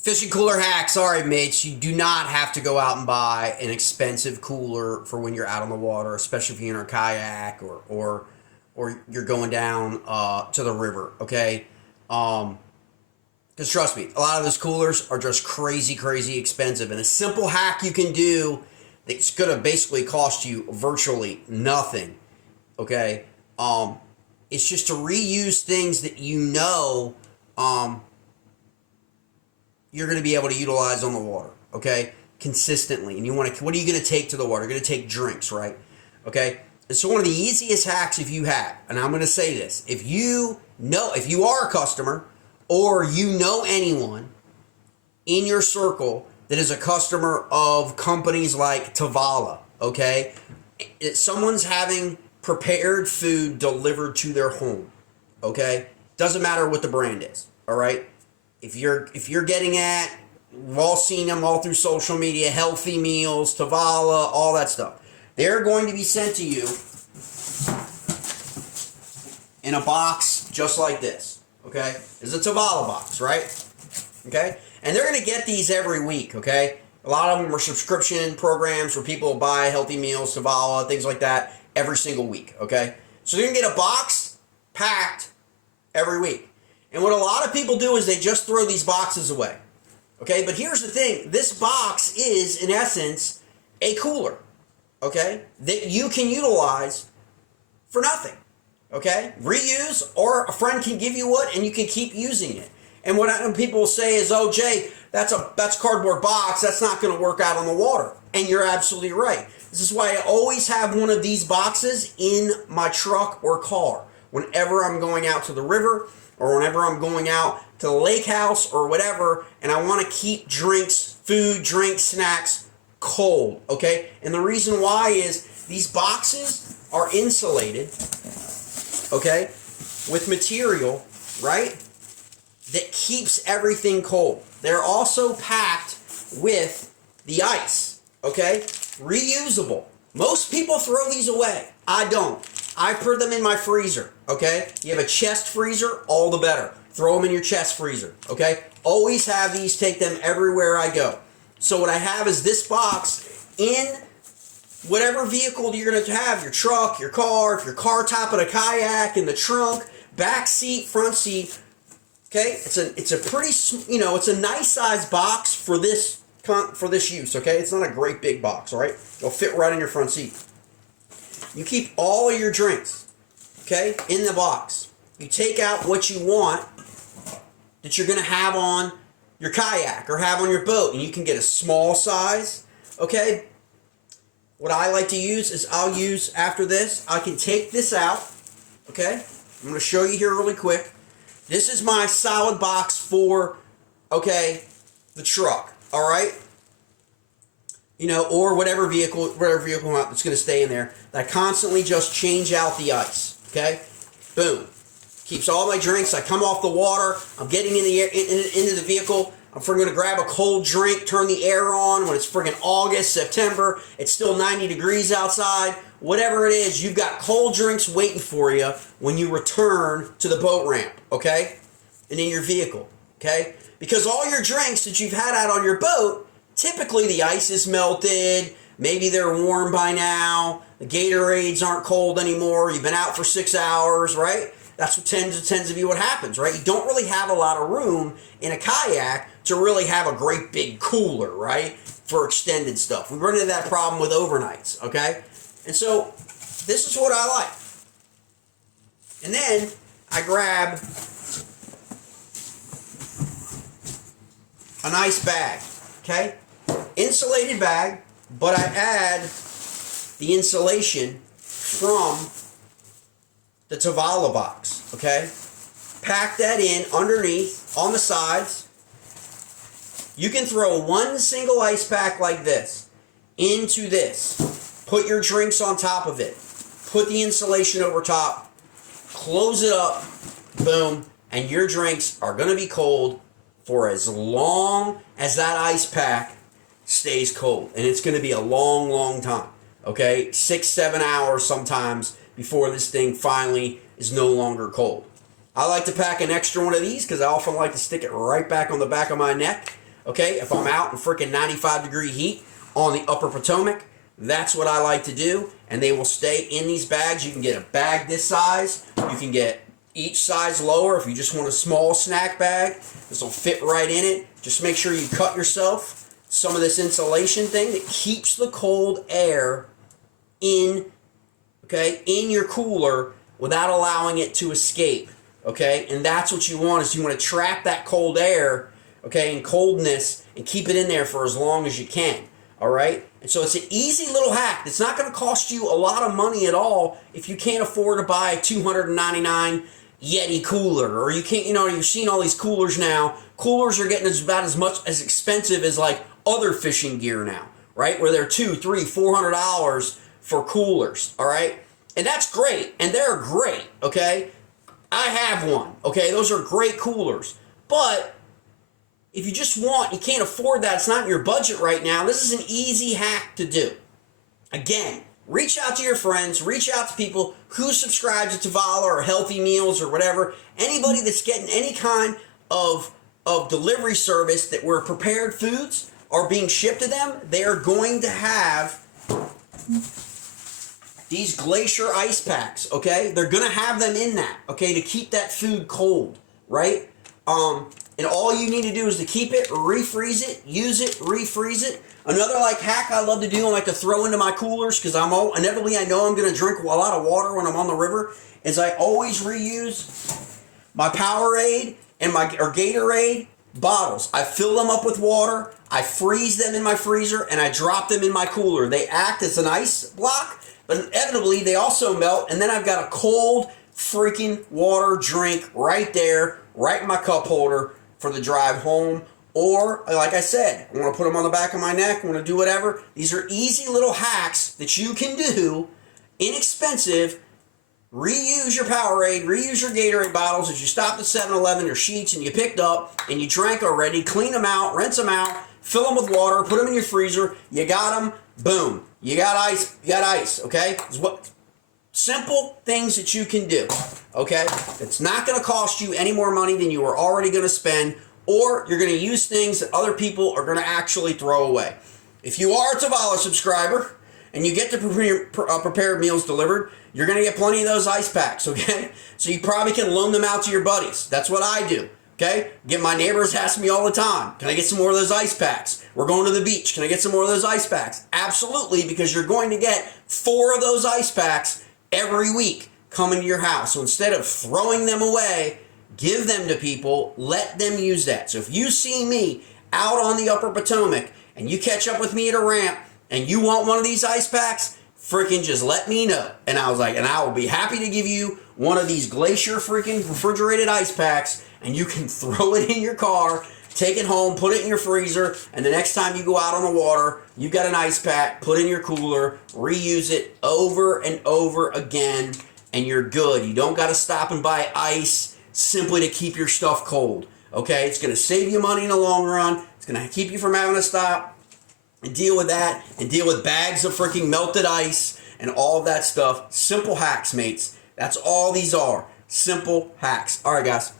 Fishing cooler hacks. All right, mates, you do not have to go out and buy an expensive cooler for when you're out on the water, especially if you're in a kayak or you're going down to the river. Okay, because trust me, a lot of those coolers are just crazy expensive, and a simple hack you can do that's gonna basically cost you virtually nothing. Okay, it's just to reuse things that you know. You're going to be able to utilize on the water, okay, consistently. And you want to, what are you going to take to the water? You're going to take drinks, right? Okay. And so one of the easiest hacks, if you have, and I'm going to say this, if you are a customer or you know anyone in your circle that is a customer of companies like Tavala, okay, someone's having prepared food delivered to their home, okay, doesn't matter what the brand is, all right. If you're getting at, we've all seen them all through social media, healthy meals, Tavala, all that stuff. They're going to be sent to you in a box just like this, okay? It's a Tavala box, right? Okay? And they're going to get these every week, okay? A lot of them are subscription programs where people buy healthy meals, Tavala, things like that, every single week, okay? So you're going to get a box packed every week. And what a lot of people do is they just throw these boxes away. Okay, but here's the thing. This box is, in essence, a cooler. Okay, that you can utilize for nothing. Okay, reuse, or a friend can give you one and you can keep using it. And what people will say is, oh, Jay, that's cardboard box. That's not going to work out on the water. And you're absolutely right. This is why I always have one of these boxes in my truck or car whenever I'm going out to the river, or whenever I'm going out to the lake house or whatever, and I want to keep food, drinks, snacks cold, okay? And the reason why is these boxes are insulated, okay, with material, right, that keeps everything cold. They're also packed with the ice, okay? Reusable. Most people throw these away. I don't. I put them in my freezer, okay? You have a chest freezer, all the better. Throw them in your chest freezer, okay? Always have these, take them everywhere I go. So what I have is this box in whatever vehicle you're going to have, your truck, your car, if your car top of a kayak, in the trunk, back seat, front seat, okay? It's a pretty, it's a nice size box for this use, okay? It's not a great big box, all right? It'll fit right in your front seat. You keep all of your drinks, okay, in the box. You take out what you want that you're going to have on your kayak or have on your boat, and you can get a small size, okay? What I like to use is I'll use, after this, I can take this out, okay? I'm going to show you here really quick. This is my solid box for, okay, the truck, all right? Or whatever vehicle that's going to stay in there. I constantly just change out the ice, okay? Boom. Keeps all my drinks. I come off the water. I'm getting into the vehicle. I'm going to grab a cold drink, turn the air on when it's friggin' August, September. It's still 90 degrees outside. Whatever it is, you've got cold drinks waiting for you when you return to the boat ramp, okay? And in your vehicle, okay? Because all your drinks that you've had out on your boat, typically the ice is melted, maybe they're warm by now, the Gatorades aren't cold anymore, you've been out for 6 hours, right? That's what tends to be what happens, right? You don't really have a lot of room in a kayak to really have a great big cooler, right? For extended stuff. We run into that problem with overnights, okay? And so, this is what I like. And then, I grab a nice bag, okay? Insulated bag, but I add the insulation from the Tavala box, okay? Pack that in underneath, on the sides. You can throw one single ice pack like this into this. Put your drinks on top of it. Put the insulation over top. Close it up. Boom. And your drinks are going to be cold for as long as that ice pack stays cold. And it's going to be a long time. Okay? 6-7 hours sometimes before this thing finally is no longer cold. I like to pack an extra one of these because I often like to stick it right back on the back of my neck. Okay, if I'm out in freaking 95-degree heat on the upper Potomac, that's what I like to do, and they will stay in these bags. You can get a bag this size. You can get each size lower if you just want a small snack bag. This will fit right in it. Just make sure you cut yourself some of this insulation thing that keeps the cold air in, okay, in your cooler without allowing it to escape, okay? And that's what you want, is you want to trap that cold air, okay, and coldness, and keep it in there for as long as you can, all right? And so it's an easy little hack. It's not going to cost you a lot of money at all if you can't afford to buy a $299 Yeti cooler, or you can't, you know, you've seen all these coolers now. Coolers are getting about as much as expensive as like other fishing gear now, right? Where they're $200, $300, $400 for coolers, all right? And that's great, and they're great, okay? I have one, okay? Those are great coolers. But if you just want, you can't afford that, it's not in your budget right now, this is an easy hack to do. Again, reach out to your friends, reach out to people who subscribe to Tavala or Healthy Meals or whatever. Anybody that's getting any kind of delivery service that where prepared foods are being shipped to them, they are going to have these glacier ice packs, okay? They're going to have them in that, okay, to keep that food cold, right? And all you need to do is to keep it, refreeze it, use it, refreeze it. Another like hack I love to do, I like to throw into my coolers because inevitably I know I'm going to drink a lot of water when I'm on the river, is I always reuse my Powerade and or Gatorade bottles. I fill them up with water, I freeze them in my freezer, and I drop them in my cooler. They act as an ice block, but inevitably they also melt, and then I've got a cold freaking water drink right there, right in my cup holder for the drive home. Or, like I said, I want to put them on the back of my neck, I want to do whatever. These are easy little hacks that you can do, inexpensive. Reuse your Powerade, reuse your Gatorade bottles. As you stopped at 7-Eleven or Sheetz and you picked up and you drank already, clean them out, rinse them out, fill them with water, put them in your freezer. You got them, boom. You got ice, okay? It's what simple things that you can do, okay? It's not going to cost you any more money than you are already going to spend, or you're going to use things that other people are going to actually throw away. If you are a Tavala subscriber and you get the prepared meals delivered, you're going to get plenty of those ice packs, okay? So you probably can loan them out to your buddies. That's what I do, okay? My neighbors ask me all the time, can I get some more of those ice packs? We're going to the beach. Can I get some more of those ice packs? Absolutely, because you're going to get 4 of those ice packs every week coming to your house. So instead of throwing them away, give them to people, let them use that. So if you see me out on the upper Potomac and you catch up with me at a ramp and you want one of these ice packs, freaking just let me know. And I was like, and I will be happy to give you one of these Glacier freaking refrigerated ice packs, and you can throw it in your car, take it home, put it in your freezer, and the next time you go out on the water, you've got an ice pack, put in your cooler, reuse it over and over again, and you're good. You don't got to stop and buy ice simply to keep your stuff cold, okay? It's going to save you money in the long run. It's going to keep you from having to stop and deal with that, and deal with bags of freaking melted ice and all of that stuff. Simple hacks, mates. That's all these are. Simple hacks. All right, guys.